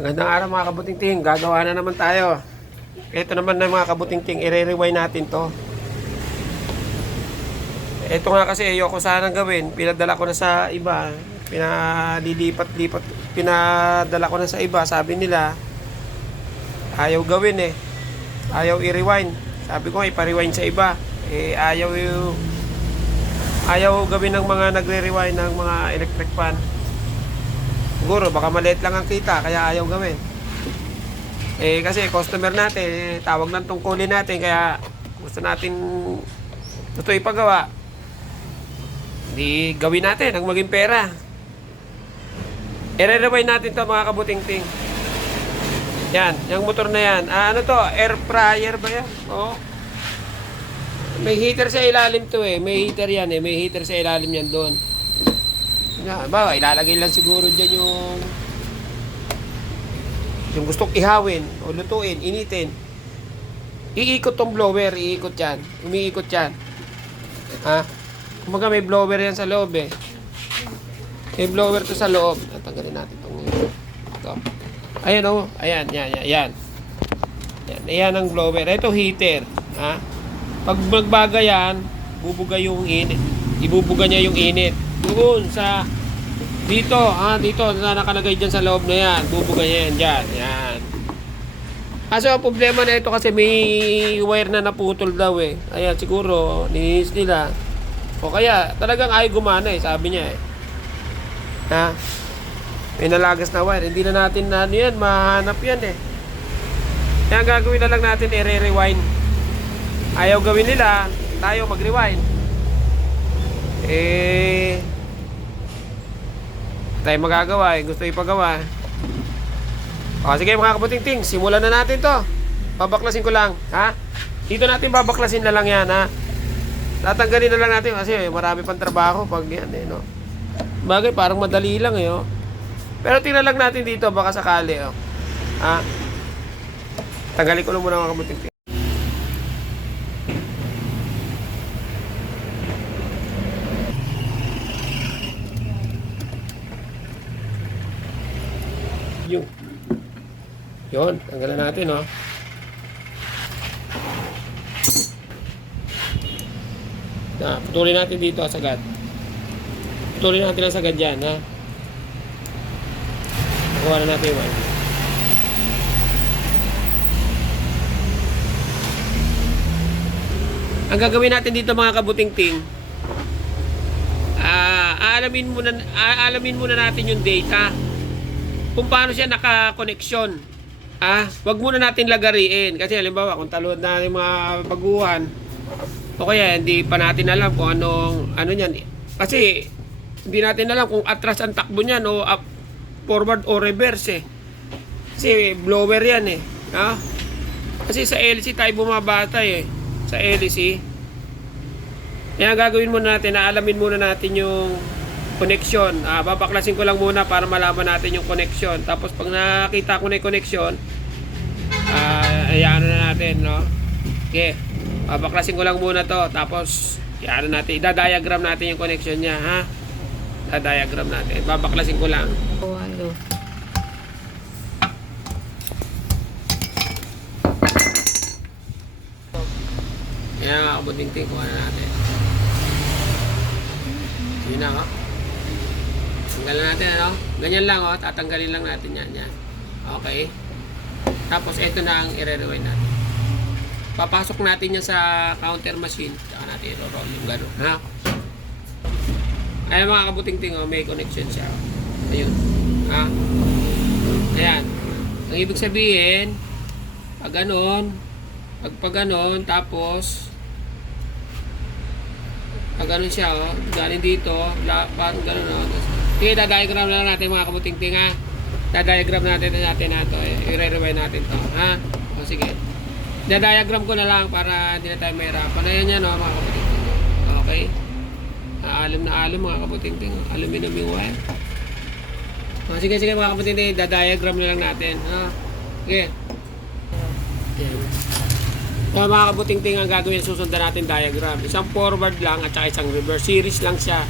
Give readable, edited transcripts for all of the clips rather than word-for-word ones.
Magandang araw mga kabutingting, gagawa na naman tayo. Ito naman na mga kabutingting, i-rewind natin to. Ito nga kasi ayoko sanang gawin, pinadala ko na sa iba, pinadala ko na sa iba, sabi nila ayaw gawin ayaw i-rewind. Sabi ko ipa-rewind sa iba, ayaw gawin ng mga nagre-rewind ng mga electric fan. Siguro baka maliit lang ang kita kaya ayaw gawin. Kasi customer natin, tawag ng tungkulin natin kaya gusto natin ito ipagawa. Hindi gawin natin ang maging pera. I-rewind natin to mga kabutingting. Yan, yung motor na yan. Ano to? Air fryer ba yan? Oo. May heater sa ilalim to May heater yan May heater sa ilalim yan doon. Ba, ilalagay lang siguro dyan yung gustong ihawin o lutuin, initin. Iikot tong blower, iikot yan. Umiikot yan. Kumbaga may blower yan sa loob May blower to sa loob. Tanggalin natin ito. Ayan ayan, yan. Ayan ang blower. Ito heater. Pag magbaga yan, bubuga yung init. Ibubuga niya yung init. Doon sa dito na nakalagay dyan sa loob na yan, bubuga yan dyan, yan. Kaso ang problema na ito kasi may wire na naputol daw Ayan, siguro ninis nila o kaya talagang ayaw gumana sabi niya may nalagas na wire, hindi na natin mahanap yan kaya gagawin na lang natin i-rewind. Ayaw gawin nila, tayo mag-rewind. Tayo magagawa gusto ipagawa. Sige mga kabutingting, simulan na natin to. Babaklasin ko lang dito natin babaklasin na lang yan tatanggalin na lang natin kasi marami pang trabaho pag yan bagay parang madali lang pero tingnan lang natin dito baka sakali tanggalin ko lang muna mga kabutingting. Yun, tanggalan natin putulin natin dito sagad. Putulin natin ang sagad dyan Nakuha na natin yun. Ang gagawin natin dito mga kabutingting, alamin muna natin yung data kung paano siya naka-connection. Wag muna natin lagariin kasi halimbawa kung talod na yung mga baguhan o kaya hindi pa natin alam kung ano niyan kasi hindi natin alam kung atras ang takbo niyan o up, forward o reverse kasi blower yan kasi sa LC tayo bumabatay sa LC. Kaya gagawin muna natin, alamin muna natin yung connection. Babaklasin ko lang muna para malaman natin yung connection. Tapos pag nakita ko na yung connection, ayan na natin, Okay. Babaklasin ko lang muna to. Tapos, ayan na natin. Idadiagram natin yung connection niya, Idadiagram natin. Babaklasin ko lang. Hello. Ayan nga, kabutingting. Kuha na natin. Yun na, tanggalan natin, ganyan lang, tatanggalin lang natin yan. Okay. Tapos ito na ang i-rewind natin. Papasok natin yan sa counter machine. Saka natin i-roll yung gano'n. Ayan mga kabutingting, may connection siya. Ayun. Ayan. Ang ibig sabihin, pag ganon, tapos pag ganon siya, galing dito, parang ganon, Sige, dadiagram na lang natin mga kabutingting Dadiagram natin na to. I-rewind natin to. Sige. Dadiagram ko na lang para hindi na tayo mahirapan. Ayan yan mga kabutingting. Okay. Alam na alam mga kabutingting. Aluminum yung wire. Sige mga kabutingting. Dadiagram na lang natin. Sige. Mga kabutingting ang gagawin, susundan natin diagram. Isang forward lang at saka isang reverse. Series lang siya.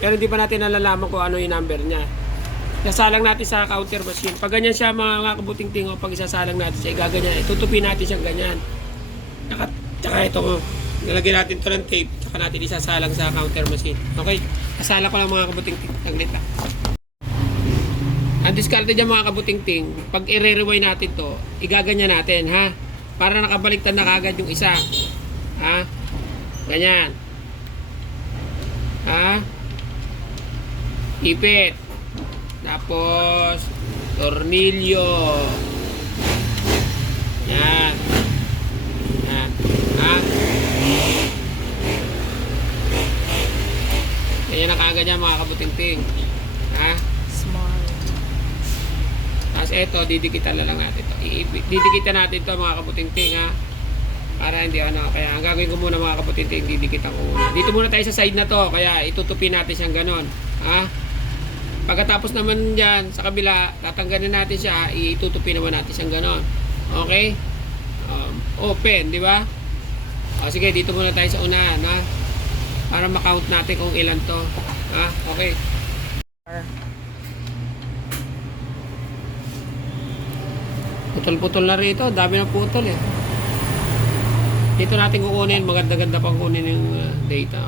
Pero hindi pa natin nalalaman kung ano yung number niya. Isasalang natin sa counter machine. Pag ganyan siya mga kabuting tingo, pag isasalang natin siya, igaganyan. Itutupin natin siyang ganyan. Tsaka ito, nilagyan natin ito ng tape, tsaka natin isasalang sa counter machine. Okay? Kasala ko lang mga kabuting ting. Taglit lang. Ang diskarte dyan mga kabuting ting, pag i-rewind natin to, igaganyan natin, ha? Para nakabaliktad na kagad yung isa. Ha? Ganyan. Ha? Ipit. Tapos, tornilyo. Yan. Yan. Ha? Ganyan na kagad yan mga kabuting ting. Ha? Smart. Tapos eto, didikitan na lang natin ito. Didikitan natin ito mga kabuting-ting, ha. Para hindi kaya ang gagawin ko muna mga kabuting-ting, didikitan ko muna. Dito muna tayo sa side na to, kaya itutupin natin siyang ganon. Ha? Pagkatapos naman dyan, sa kabila, tatanggalin natin siya, itutupin naman natin siyang ganon. Okay? Open, di ba? O sige, dito muna tayo sa unahan, ha. Para makount natin kung ilan to. Ha? Okay. Putol-putol na rito. Dami ng putol eh. Dito natin kukunin. Maganda-ganda pang kunin yung data.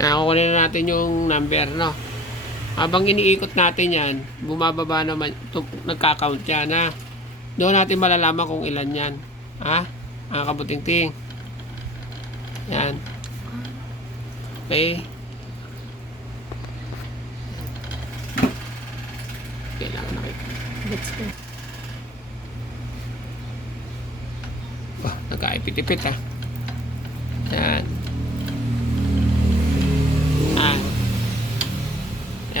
Kukunin na natin yung number, no? Habang iniikot natin yan, bumababa naman, nagka-count yan, ha? Doon natin malalaman kung ilan yan. Ha? Mga kabuting-ting. Yan. Okay. Kailangan nakita. Let's go. Oh, nagkaipit-ipit ha. Yan.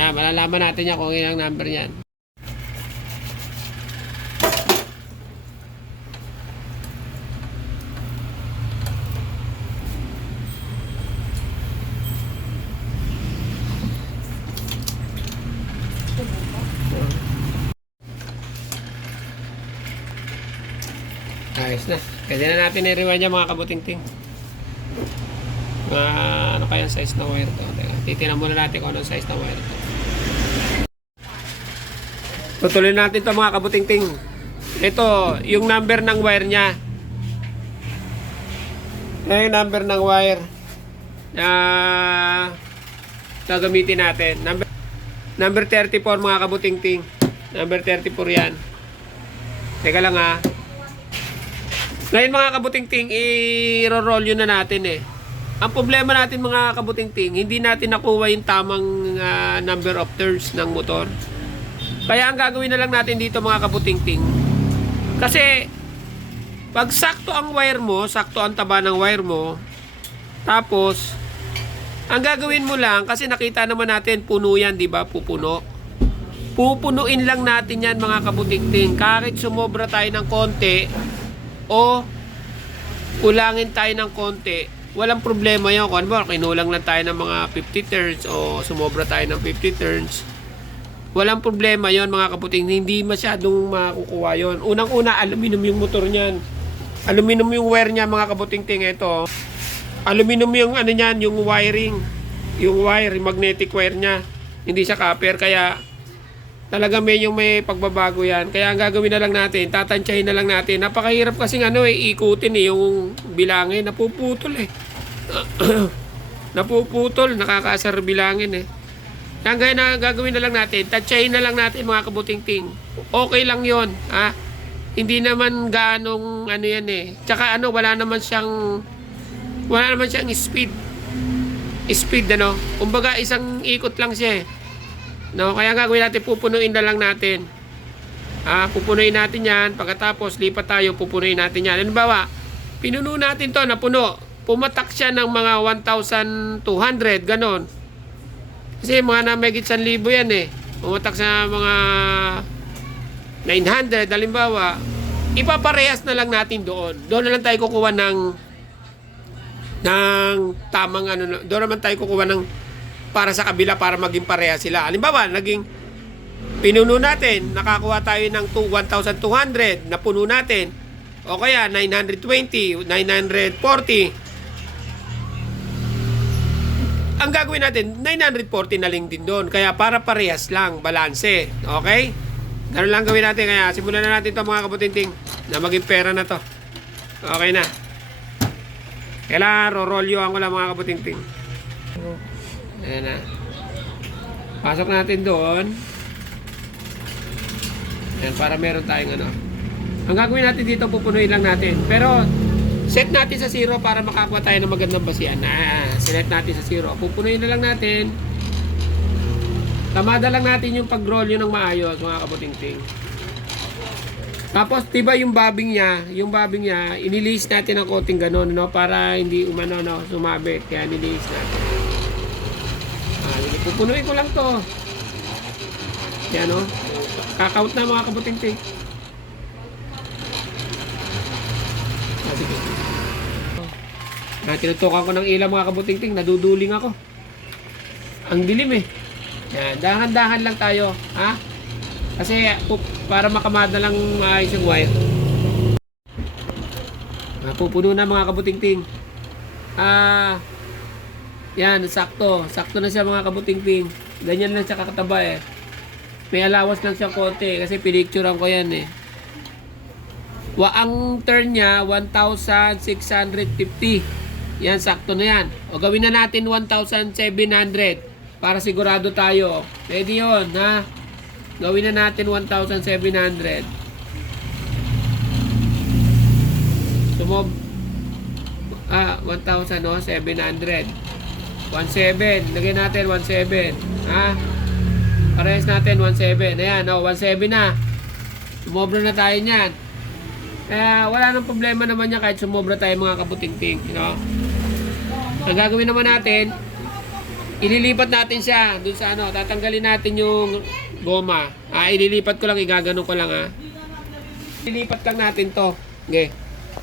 Yan, malalaman natin yan kung ilang number yan. Ayos na. Pwede na natin i-rewind yan mga kabuting-ting. Ano kaya ang size ng wire to? Teka, titignan muna natin kung anong size ng wire to. Tutuloy natin to mga kabuting-ting. Ito, yung number ng wire niya. Ito yung number ng wire na gagamitin natin. Number 34 mga kabuting-ting. Number 34 yan. Teka lang ha. Ngayon mga kabuting-ting, i-roll yun na natin eh. Ang problema natin mga kabuting-ting, hindi natin nakuha yung tamang number of turns ng motor. Kaya ang gagawin na lang natin dito mga kabuting-ting, kasi pag sakto ang wire mo, sakto ang taba ng wire mo, tapos ang gagawin mo lang, kasi nakita naman natin puno yan, di ba? Pupuno. Pupunuin lang natin yan mga kabuting-ting. Kahit sumobra tayo ng konti o kulangin tayo ng konti, walang problema yun. Kung ano ba, kinulang lang tayo ng mga 50 turns o sumobra tayo ng 50 turns, walang problema yon mga kabuting. Hindi masyadong makukuha yon. Unang-una, aluminum yung motor niyan. Aluminum yung wire niya mga kabuting-ting. Ito, aluminum yung ano niyan, yung wiring. Yung wire, yung magnetic wire niya. Hindi siya copper, kaya talaga may pagbabago yan. Kaya ang gagawin na lang natin, tatansyahin na lang natin. Napakahirap kasing ikutin yung bilangin. Napuputol eh. Napuputol, nakakaasar bilangin eh. Kaya gagawin na lang natin, tansyahin na lang natin mga kabuting-ting. Okay lang yon, ha? Hindi naman ganong yan eh. Tsaka wala naman siyang speed. Speed kumbaga isang ikot lang siya eh. No, kaya gagawin natin, pupunuin na lang natin. Pupunuin natin yan. Pagkatapos, lipat tayo, pupunuin natin yan. Halimbawa, pinuno natin to, napuno. Pumatak siya ng mga 1,200, ganon. Kasi mga namigit 1,000 yan eh. Pumatak sa mga 900, halimbawa. Ipaparehas na lang natin doon. Doon na lang tayo kukuha ng tamang doon naman tayo kukuha ng para sa kabila para maging pareha sila. Halimbawa, naging pinuno natin, nakakuha tayo ng 1,200, napuno natin. O kaya 920, 940. Ang gagawin natin, 940 na lang din doon. Kaya para parehas lang, balanse. Okay? Ganun lang gawin natin. Kaya simulan na natin ito mga kabutinting na maging pera na to. Okay na. Kailangan rorolyoan ko lang mga kabutinting. Ayan na. Pasok natin doon. Ayan, para meron tayong ano. Ang gagawin natin dito, pupunuin lang natin. Pero, set natin sa 0 para makakuha tayo ng magandang basihan. Select natin sa 0. Pupunuin na lang natin. Tamada lang natin yung pag-roll yun ng maayos, mga kabutingting. Tapos, diba yung bobbing niya, inilis natin ng konting ganun, no? Para hindi umano, no? Sumabit. Kaya nilis natin. Pupunuin ko lang to. Yan, no? Kakount na mga kabutingting. Sige. Tinutukan ko ng ilaw mga kabutingting, naduduling ako. Ang dilim eh. Yan, dahan-dahan lang tayo, ha? Kasi para makamada lang maayos yung wire. Pupuno na mga kabutingting. Yan, sakto. Sakto na siya mga kabutingting. Ganyan lang siya kakataba eh. May alawas lang siya konti kasi pinicturean ko yan eh. Ang turn niya, 1,650. Yan, sakto na yan. O gawin na natin 1,700 para sigurado tayo. Pwede yun, ha? Gawin na natin 1,700. 1,000, no? 700. 1,700. Lagyan natin 1,700. Ha? Parehas natin 1,700. Ayan, no? 1,700 na. Sumobra na tayo niyan. Wala nang problema naman niya kahit sumobra tayo mga kabutingting, you know? Ang gagawin naman natin, ililipat natin siya dun sa ano, tatanggalin natin yung goma. Ililipat ko lang, igagano ko lang ha. Ililipat lang natin to. Okay.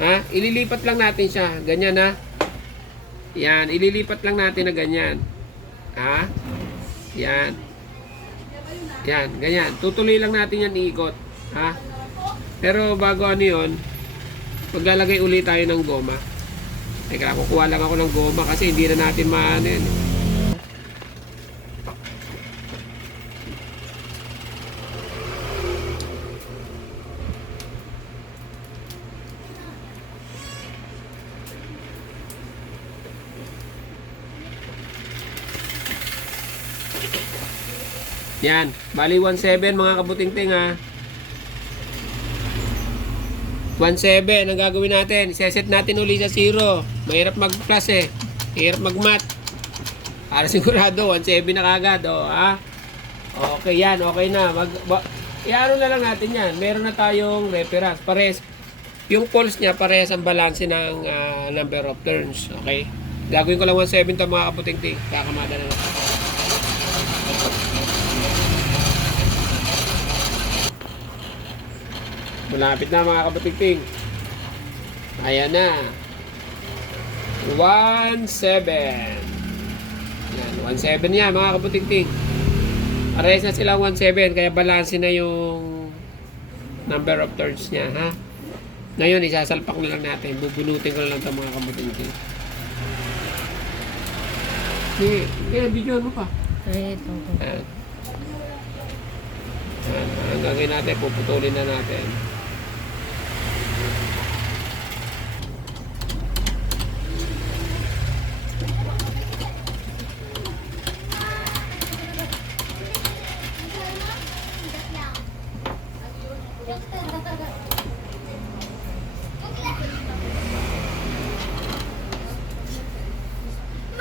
Ha? Ililipat lang natin siya, ganyan ha. Yan, ililipat lang natin na ganyan. Ha? Yan. Yan, ganyan. Tutuloy lang natin yan iikot. Ha? Pero bago ano yun, maglalagay ulit tayo ng goma. Teka, kukuha lang ako ng goma kasi hindi na natin maano yun. Yan, bali 1,700 mga kabutingting ha. 1,700 ang gagawin natin. Iseset natin uli sa 0. Mahirap mag-plus eh. Mahirap mag-mat. Para sigurado, 1,700 na kagad. Ha? Okay yan, okay na. Iano na lang natin yan. Meron na tayong reference. Pares. Yung pulse niya, pares ang balance ng number of turns. Okay? Gagawin ko lang 1,700 to mga kaputing-ting. Kakamada na lang. Malapit na mga kabuting-ting. Ayan na. 1,700. Yan, 1,700 yan mga kabuting-ting. Parehas na sila 1,700 kaya balance na yung number of turns niya, ha? Ngayon, isasalpak na lang natin. Bubunutin ko na lang ito mga kabuting-ting. Video ano pa? Ito. Ayan. Ang gagawin natin, puputulin na natin.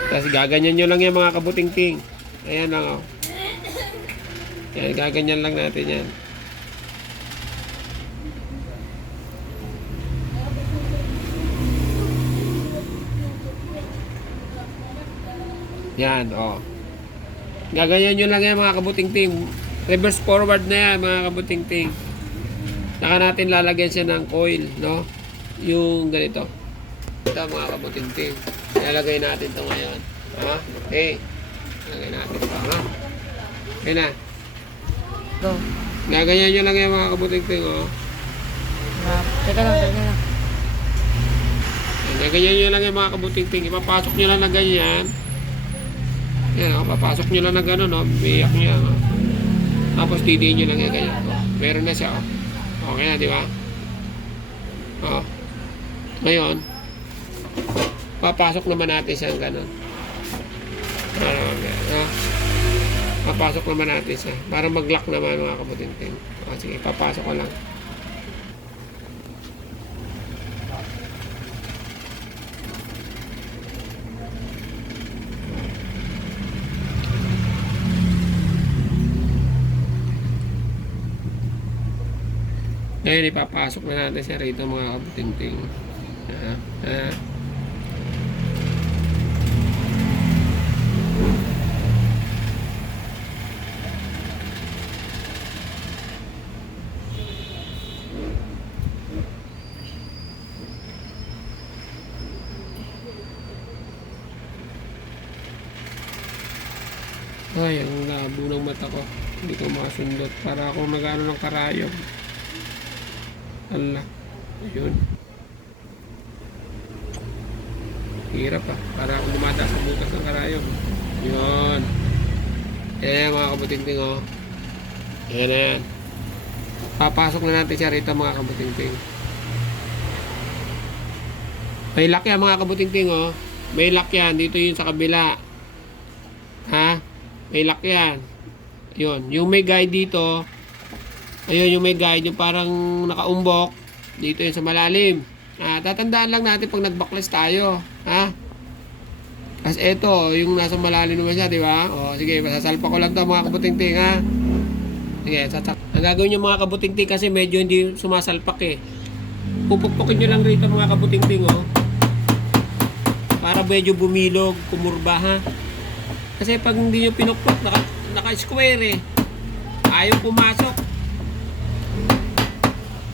Tapos gaganyan nyo lang yan mga kabuting-ting. Ayan lang oh. Yan, gaganyan lang natin yan. Yan, oh. Gaganyan nyo lang yan mga kabuting-ting. Reverse forward na yan mga kabuting-ting. Saka natin lalagyan siya ng coil, no? Yung ganito. Ito mga kabuting-ting. Ilalagay natin ito ngayon. Ha? Okay. Ilalagay natin ito, ha? Okay na. Go. Gaganyan nyo lang yan mga kabuting-ting, oh. Teka lang, teka lang. Ganyan nyo lang yung mga kabuting-ting. Ipapasok nyo lang na ganyan. Yan, papasok nyo lang na gano'n, no? Biyak nyo, no? Tapos didiin nyo lang yung ganyan. Meron na siya, oh. Okay na, di ba? Ngayon, papasok naman natin siya gano'n. Papasok naman natin siya. Para mag-lock naman mga kabuting-ting. Sige, papasok ko lang. Ngayon, ipapasok na natin siya rito mga kabuting-ting. Ay, ang labo ng mata ko. Hindi ko makasundot. Para ako nag-ano ng karayom. Ala. Ayun. Hirap ah. Para ako dumada sa butas ng karayom. Yun. Ayan mga kabuting-ting oh. Ayan na yan. Papasok na natin siya rito mga kabuting-ting. May lock yan mga kabuting-ting oh. May lock yan. Dito yun sa kabila. Ha? May lock yan. Yun. Yung may guide dito. Ayun yung may guide. Yung parang nakaumbok. Dito yun sa malalim. Tatandaan lang natin pag nag-backless tayo. Ha? Tapos eto. Yung nasa malalim naman siya. Diba? O sige. Masasalpa ko lang to mga kabuting-ting ha. Sige. Ang gagawin nyo mga kabuting-ting kasi medyo hindi sumasalpak eh. Pupukpukin nyo lang rito mga kabuting-ting oh. Para medyo bumilog. Kumurba ha. Kasi pag hindi nyo pinukpok, naka-square eh. Ayaw pumasok.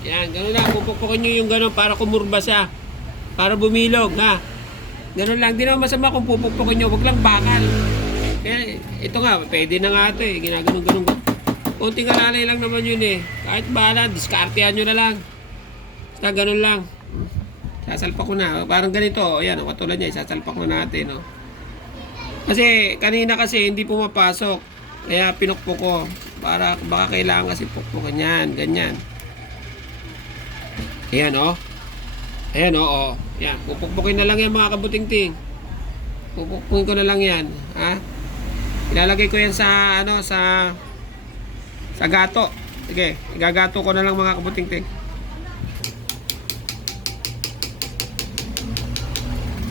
Yan, gano'n lang. Pupukpukin nyo yung gano'n para kumurba siya. Para bumilog, ha. Gano'n lang. Di naman masama kung pupukpukin nyo. Huwag lang bakal. Kaya, ito nga, pwede na nga ito eh. Ginaganon-ganon. Kunting alalay lang naman yun eh. Kahit bahala, diskartehan nyo na lang. Basta gano'n lang. Sasalpak ko na. Parang ganito. Ayan, katulad niya. Sasalpak na natin, no. Kasi kanina kasi hindi pumapasok. Kaya pinukpok ko. Para baka kailangan kasi pukpukin yan. Ganyan. Ayan oh. Ayan oh. Yan. Pupukpukin na lang yan mga kabuting-ting. Pupukpukin ko na lang yan. Ha? Ilalagay ko yan sa ano sa gato. Sige. Igagato ko na lang mga kabuting-ting.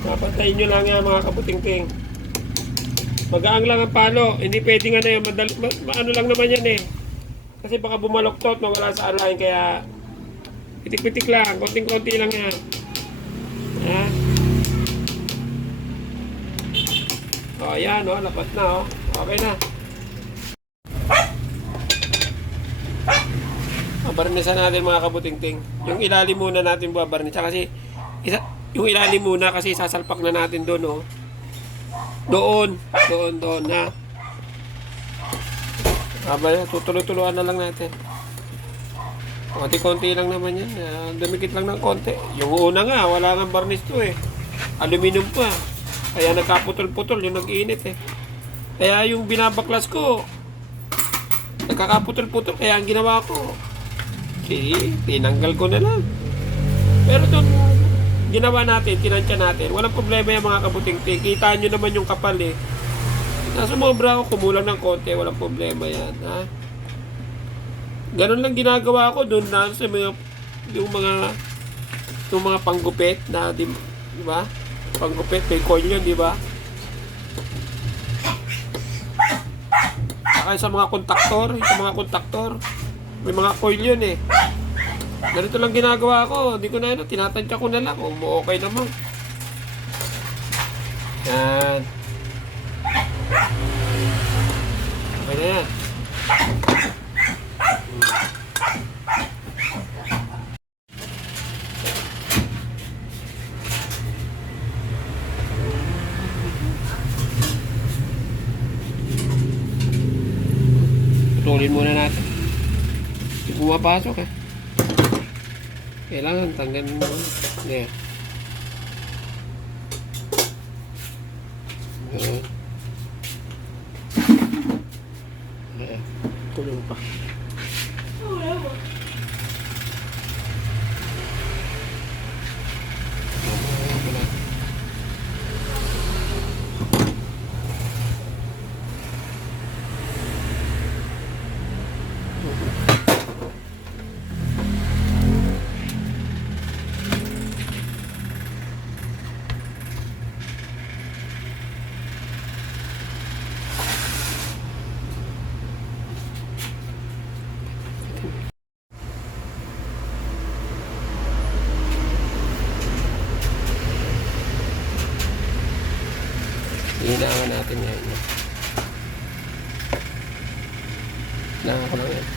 Papantayin nyo lang yan mga kabuting-ting. Magaang lang ang palo. Hindi pwedeng ano yan. Ano lang naman yan eh. Kasi baka bumaloktot nung wala sa arahin. Kaya pitik-pitik lang. Konting-konti lang yan. Ha? O yan o. Lapat na o. Okay na. Babarnisan natin mga kabuting-ting. Yung ilalim muna natin babarnisan. Kasi yung ilalim muna kasi sasalpak na natin doon o. Doon na. Tutuloy-tuluan na lang natin. Konti-konti lang naman yan. Dumikit lang ng konti. Yung una nga, wala nang varnish to eh. Aluminum pa. Kaya nagkaputol-putol, yung nag-init eh. Kaya yung binabaklas ko, nagkakaputol-putol. Kaya ang ginawa ko, tinanggal ko na lang. Pero doon, ginawa natin, tinansya natin. Walang problema yung mga kabuting-ting. Kita nyo naman yung kapal eh. Nasumobra ako, kumulang ng konti. Walang problema yan. Ha? Ganun lang ginagawa ko doon na sa mga yung mga panggupit na di ba? Panggupit, may coil yun, di ba? Saka sa mga kontaktor, may mga coil yun eh. Ganito lang ginagawa ko. Hindi ko na yun. Tinatansya ko na lang. Okay naman. Yan. Okay na yan. Putulin muna natin. Hindi pumapasok eh. Kailangan tanggalin mo. Yeah. Ayan. Ayan. Tulong pa. Hinahawan natin ngayon. Hinahawan ko lang yan.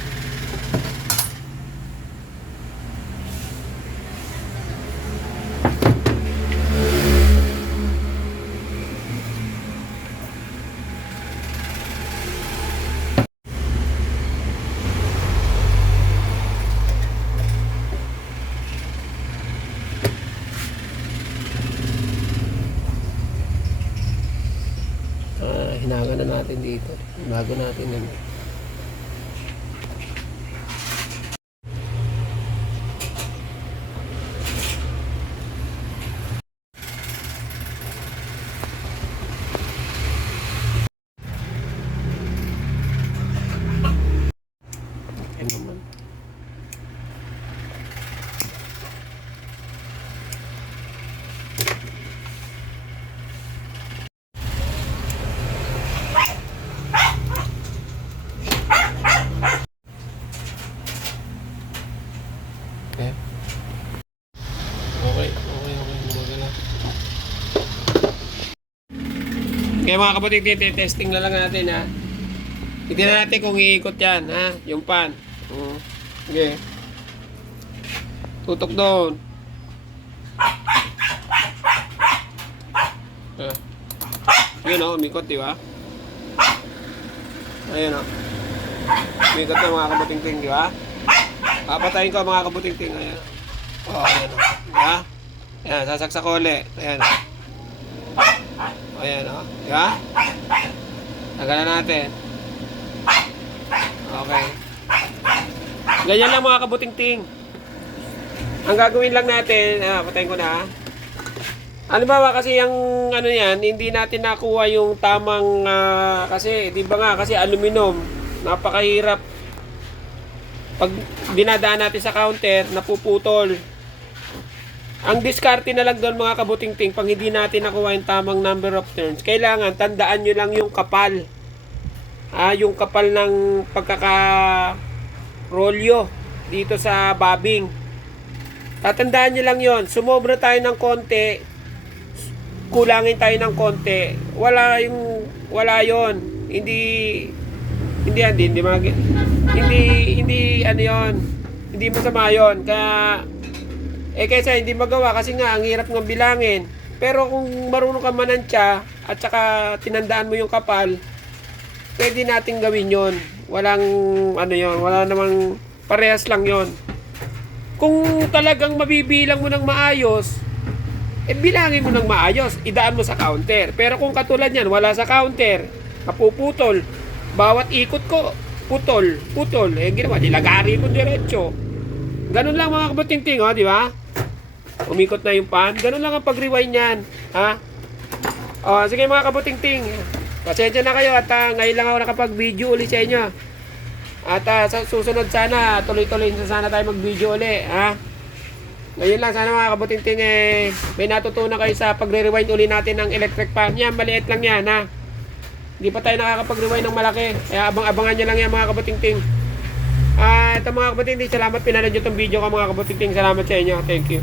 Hinahawan na natin dito. Bago natin yan. Ayan naman. Okay. Gumagala. Kaya mga kabuting, testing na lang natin ha. Tignan natin kung iikot yan ha. Yung pan. Okay. Tutok doon. Yun o, umikot di ba? Ayun o. Umikot na mga kabuting, di ba? Papatayin ko mga kabuting. Ayan. Ayan o. Diba? Ayan, sasaksak ko ulit. Ayan o. Ayan o. Diba? Tagalan natin. Okay. Ganyan lang mga kabuting. Ang gagawin lang natin, patayin ko na. Halimbawa kasi yung ano yan, hindi natin nakuha yung tamang kasi, di ba nga, kasi aluminum, napakahirap. Pag dinadaan natin sa counter, napuputol. Ang diskarte na lang doon mga kabuting-ting, pag hindi natin nakuha yung tamang number of turns, kailangan tandaan nyo lang yung kapal. Yung kapal ng pagkaka-rolyo dito sa bobbing. Tatandaan nyo lang yon. Sumobra tayo ng konti, kulangin tayo ng konti. Wala yon. Hindi ano yon. Hindi masama yon. Kaya kaysa hindi magawa kasi nga ang hirap ng bilangin. Pero kung marunong ka manansya at saka tinandaan mo yung kapal, pwede nating gawin yon. Walang ano yon, wala namang parehas lang yon. Kung talagang mabibilang mo ng maayos, bilangin mo ng maayos, idaan mo sa counter. Pero kung katulad yan, wala sa counter, napuputol, bawat ikot ko, putol. Ginawa, nilagari ko diretso. Ganun lang mga kabuting-ting, di ba? Umikot na yung pan. Ganun lang ang pag-rewind yan. Ha? Sige mga kabuting-ting. Pasensya na kayo at ngayon lang ako nakapag-video ulit sa inyo. At sa susunod sana, tuloy-tuloy sana tayo mag-video ulit. Ha? Ngayon lang, sana mga kabuting-ting may natutunan kayo sa pagre-rewind uli natin ng electric fan. Yan, maliit lang yan, ha? Hindi pa tayo nakakapag-rewind ng malaki. Kaya abang-abangan nyo lang yan mga kabuting-ting. Ito mga kabuting-ting, salamat pinanood nyo itong video ko mga kabuting-ting. Salamat sa inyo. Thank you.